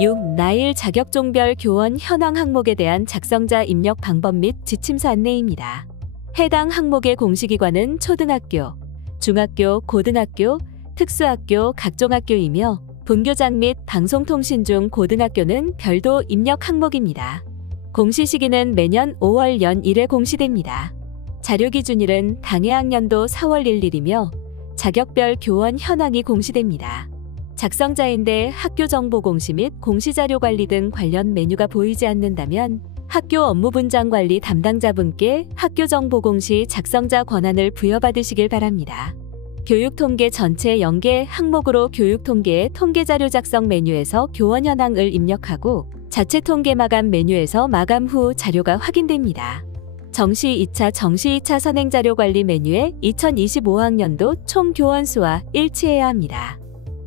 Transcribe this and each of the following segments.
6. 나일 자격종별 교원 현황 항목에 대한 작성자 입력 방법 및 지침서 안내입니다. 해당 항목의 공시기관은 초등학교, 중학교, 고등학교, 특수학교, 각종학교이며 본교장 및 방송통신 중 고등학교는 별도 입력 항목입니다. 공시 시기는 매년 5월 연 1회 공시됩니다. 자료기준일은 당해학년도 4월 1일이며 자격별 교원 현황이 공시됩니다. 작성자인데 학교정보 공시 및 공시자료관리 등 관련 메뉴가 보이지 않는다면 학교 업무분장관리 담당자분께 학교정보 공시 작성자 권한을 부여받으시길 바랍니다. 교육통계 전체 연계 항목으로 교육통계의 통계자료 작성 메뉴에서 교원 현황을 입력하고 자체 통계 마감 메뉴에서 마감 후 자료가 확인됩니다. 정시 2차 선행자료관리 메뉴에 2025학년도 총 교원 수와 일치해야 합니다.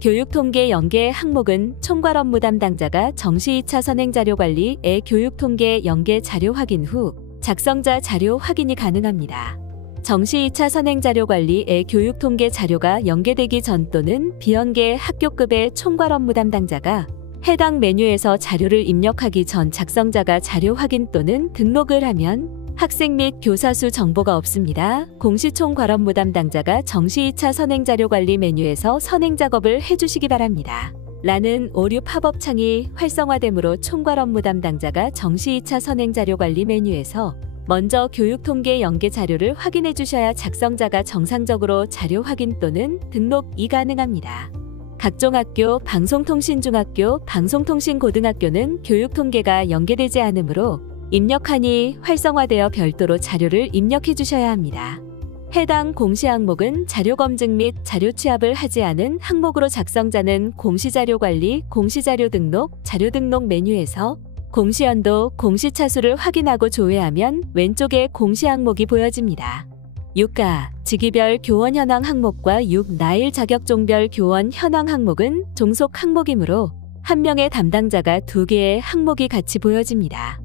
교육통계 연계 항목은 총괄 업무 담당자가 정시 2차 선행자료관리의 교육통계 연계 자료 확인 후 작성자 자료 확인이 가능합니다. 정시 2차 선행자료관리의 교육통계 자료가 연계되기 전 또는 비연계 학교급의 총괄 업무 담당자가 해당 메뉴에서 자료를 입력하기 전 작성자가 자료 확인 또는 등록을 하면 학생 및 교사 수 정보가 없습니다. 공시총괄 업무 담당자가 정시 2차 선행자료관리 메뉴에서 선행작업을 해주시기 바랍니다. 라는 오류 팝업 창이 활성화되므로 총괄 업무 담당자가 정시 2차 선행자료관리 메뉴에서 먼저 교육통계 연계 자료를 확인해 주셔야 작성자가 정상적으로 자료 확인 또는 등록이 가능합니다. 각종 학교, 방송통신중학교, 방송통신고등학교는 교육통계가 연계되지 않으므로 입력하니 활성화되어 별도로 자료를 입력해 주셔야 합니다. 해당 공시 항목은 자료검증 및 자료 취합을 하지 않은 항목으로 작성자는 공시자료관리, 공시자료 등록, 자료 등록 메뉴에서 공시연도, 공시차수를 확인하고 조회하면 왼쪽에 공시 항목이 보여집니다. 6가 직위별 교원 현황 항목과 6 나일 자격종별 교원 현황 항목은 종속 항목이므로 한 명의 담당자가 2개의 항목이 같이 보여집니다.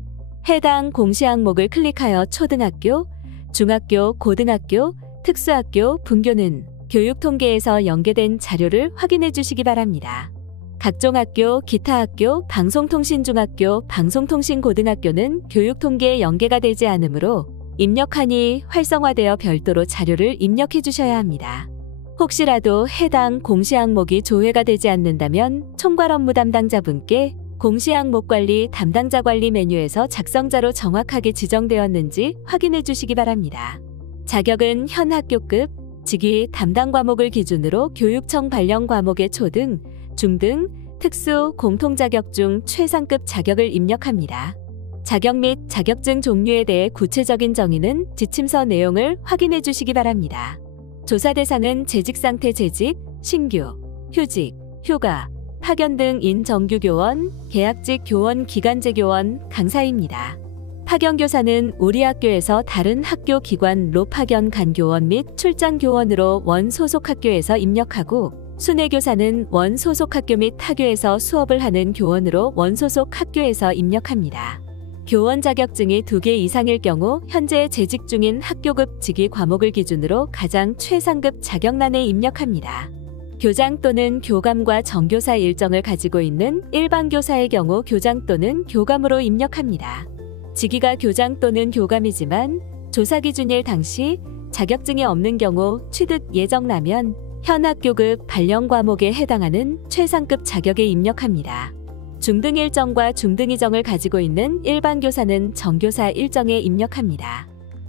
해당 공시 항목을 클릭하여 초등학교, 중학교, 고등학교, 특수학교, 분교는 교육통계에서 연계된 자료를 확인해 주시기 바랍니다. 각종 학교, 기타 학교, 방송통신중학교, 방송통신고등학교는 교육통계에 연계가 되지 않으므로 입력하니 활성화되어 별도로 자료를 입력해 주셔야 합니다. 혹시라도 해당 공시 항목이 조회가 되지 않는다면 총괄 업무 담당자분께 공시 항목 관리 담당자 관리 메뉴에서 작성자로 정확하게 지정되었는지 확인해 주시기 바랍니다. 자격은 현 학교급, 직위 담당 과목을 기준으로 교육청 발령 과목의 초등, 중등, 특수, 공통자격 중 최상급 자격을 입력합니다. 자격 및 자격증 종류에 대해 구체적인 정의는 지침서 내용을 확인해 주시기 바랍니다. 조사 대상은 재직상태 재직, 신규, 휴직, 휴가, 파견 등인 정규교원, 계약직 교원, 기간제 교원, 강사입니다. 파견교사는 우리 학교에서 다른 학교 기관로 파견 간 교원 및 출장 교원으로 원 소속 학교에서 입력하고 순회교사는 원 소속 학교 및 타교에서 수업을 하는 교원으로 원 소속 학교에서 입력합니다. 교원 자격증이 2개 이상일 경우 현재 재직 중인 학교급 직위 과목을 기준으로 가장 최상급 자격란에 입력합니다. 교장 또는 교감과 정교사 일정을 가지고 있는 일반 교사의 경우 교장 또는 교감으로 입력합니다. 직위가 교장 또는 교감이지만 조사 기준일 당시 자격증이 없는 경우 취득 예정라면 현 학교급 발령 과목에 해당하는 최상급 자격에 입력합니다. 중등 일정과 중등 이정을 가지고 있는 일반 교사는 정교사 일정에 입력합니다.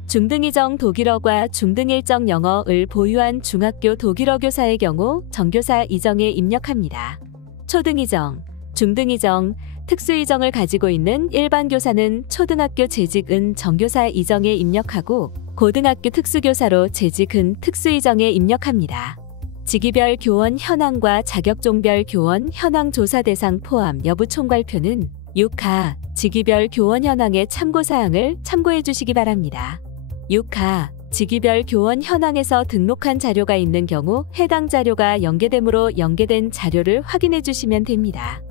중등 이정 독일어과 중등 일정 영어를 보유한 중학교 독일어 교사의 경우 정교사 이정에 입력합니다. 초등 이정, 중등 이정, 특수 이정을 가지고 있는 일반 교사는 초등학교 재직은 정교사 이정에 입력하고 고등학교 특수교사로 재직은 특수 이정에 입력합니다. 직위별 교원 현황과 자격종별 교원 현황 조사 대상 포함 여부 총괄표는 6하 직위별 교원 현황의 참고사항을 참고해 주시기 바랍니다. 6하 직위별 교원 현황에서 등록한 자료가 있는 경우 해당 자료가 연계되므로 연계된 자료를 확인해 주시면 됩니다.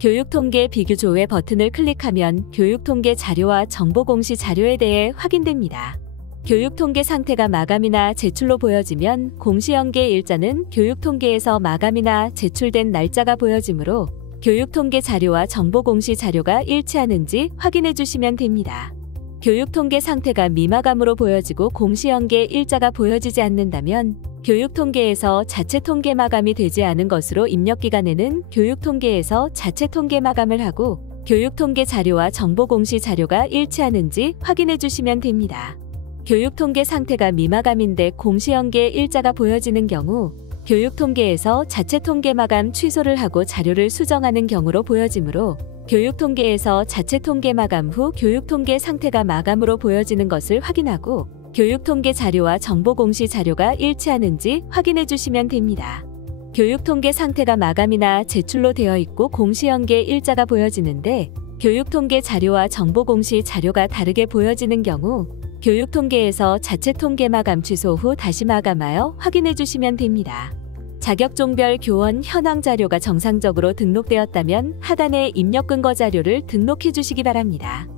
교육통계 비교조회 버튼을 클릭하면 교육통계 자료와 정보공시 자료에 대해 확인됩니다. 교육통계 상태가 마감이나 제출로 보여지면 공시연계 일자는 교육통계에서 마감이나 제출된 날짜가 보여지므로 교육통계 자료와 정보 공시 자료가 일치하는지 확인해 주시면 됩니다. 교육통계 상태가 미마감으로 보여지고 공시연계 일자가 보여지지 않는다면 교육통계에서 자체 통계 마감이 되지 않은 것으로 입력기간에는 교육통계에서 자체 통계 마감을 하고 교육통계 자료와 정보 공시 자료가 일치하는지 확인해 주시면 됩니다. 교육통계 상태가 미마감인데 공시연계 일자가 보여지는 경우 교육통계에서 자체 통계 마감 취소를 하고 자료를 수정하는 경우로 보여지므로 교육통계에서 자체 통계 마감 후 교육통계 상태가 마감으로 보여지는 것을 확인하고 교육통계 자료와 정보 공시 자료가 일치하는지 확인해 주시면 됩니다. 교육통계 상태가 마감이나 제출로 되어 있고 공시연계 일자가 보여지는데 교육통계 자료와 정보 공시 자료가 다르게 보여지는 경우 교육통계에서 자체 통계 마감 취소 후 다시 마감하여 확인해 주시면 됩니다. 자격종별 교원 현황 자료가 정상적으로 등록되었다면 하단의 입력 근거 자료를 등록해 주시기 바랍니다.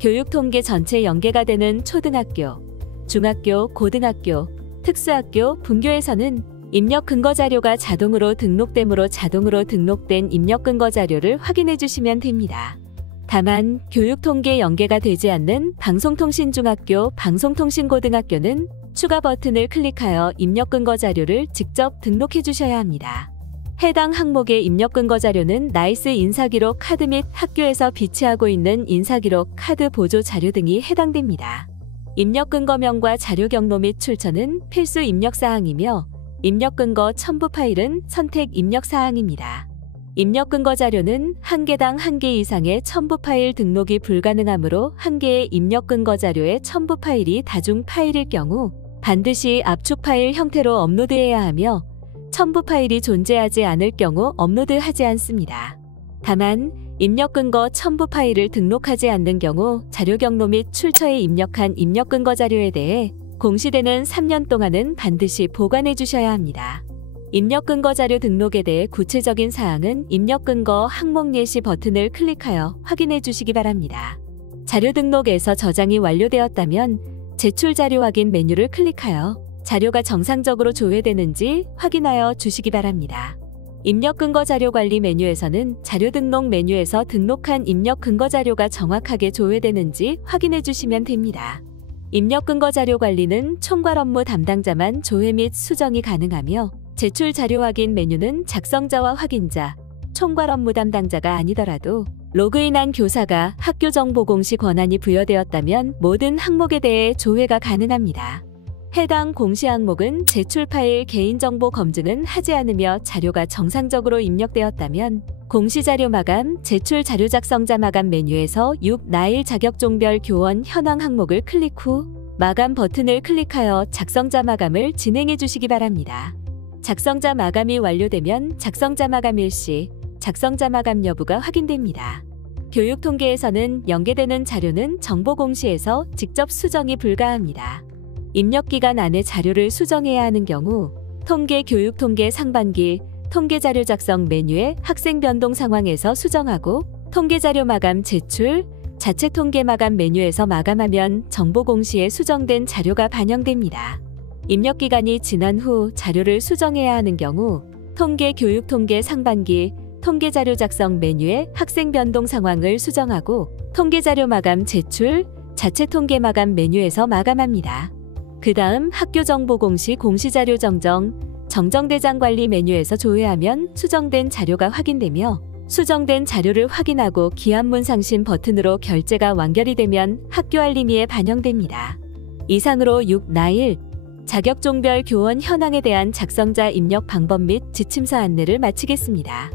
교육통계 전체 연계가 되는 초등학교, 중학교, 고등학교, 특수학교, 분교에서는 입력 근거 자료가 자동으로 등록되므로 자동으로 등록된 입력 근거 자료를 확인해 주시면 됩니다. 다만 교육통계 연계가 되지 않는 방송통신중학교, 방송통신고등학교는 추가 버튼을 클릭하여 입력 근거 자료를 직접 등록해 주셔야 합니다. 해당 항목의 입력 근거 자료는 나이스 인사기록 카드 및 학교에서 비치하고 있는 인사기록 카드 보조 자료 등이 해당됩니다. 입력 근거명과 자료 경로 및 출처는 필수 입력 사항이며 입력 근거 첨부 파일은 선택 입력 사항입니다. 입력 근거 자료는 한 개당 1개 이상의 첨부 파일 등록이 불가능하므로 한 개의 입력 근거 자료의 첨부 파일이 다중 파일일 경우 반드시 압축 파일 형태로 업로드해야 하며 첨부 파일이 존재하지 않을 경우 업로드하지 않습니다. 다만 입력 근거 첨부 파일을 등록하지 않는 경우 자료 경로 및 출처에 입력한 입력 근거 자료에 대해 공시되는 3년 동안은 반드시 보관해 주셔야 합니다. 입력 근거 자료 등록에 대해 구체적인 사항은 입력 근거 항목 예시 버튼을 클릭하여 확인해 주시기 바랍니다. 자료 등록에서 저장이 완료되었다면 제출 자료 확인 메뉴를 클릭하여 자료가 정상적으로 조회되는지 확인하여 주시기 바랍니다. 입력 근거 자료 관리 메뉴에서는 자료 등록 메뉴에서 등록한 입력 근거 자료가 정확하게 조회되는지 확인해 주시면 됩니다. 입력 근거 자료 관리는 총괄 업무 담당자만 조회 및 수정이 가능하며 제출 자료 확인 메뉴는 작성자와 확인자, 총괄 업무 담당자가 아니더라도 로그인한 교사가 학교 정보 공시 권한이 부여되었다면 모든 항목에 대해 조회가 가능합니다. 해당 공시 항목은 제출 파일 개인정보 검증은 하지 않으며 자료가 정상적으로 입력되었다면 공시자료 마감, 제출 자료 작성자 마감 메뉴에서 6나일 자격종별 교원 현황 항목을 클릭 후 마감 버튼을 클릭하여 작성자 마감을 진행해 주시기 바랍니다. 작성자 마감이 완료되면 작성자 마감 일시, 작성자 마감 여부가 확인됩니다. 교육통계에서는 연계되는 자료는 정보공시에서 직접 수정이 불가합니다. 입력기간 안에 자료를 수정해야 하는 경우 통계 교육통계 상반기 통계자료 작성 메뉴에 학생 변동 상황에서 수정하고 통계자료 마감 제출, 자체 통계 마감 메뉴에서 마감하면 정보공시에 수정된 자료가 반영됩니다. 입력기간이 지난 후 자료를 수정해야 하는 경우 통계 교육통계 상반기 통계자료 작성 메뉴에 학생 변동 상황을 수정하고 통계자료 마감 제출, 자체 통계 마감 메뉴에서 마감합니다. 그 다음 학교정보공시 공시자료 정정대장 관리 메뉴에서 조회하면 수정된 자료가 확인되며 수정된 자료를 확인하고 기한문 상신 버튼으로 결제가 완결이 되면 학교 알림이에 반영됩니다. 이상으로 6나일 자격종별 교원 현황에 대한 작성자 입력 방법 및 지침서 안내를 마치겠습니다.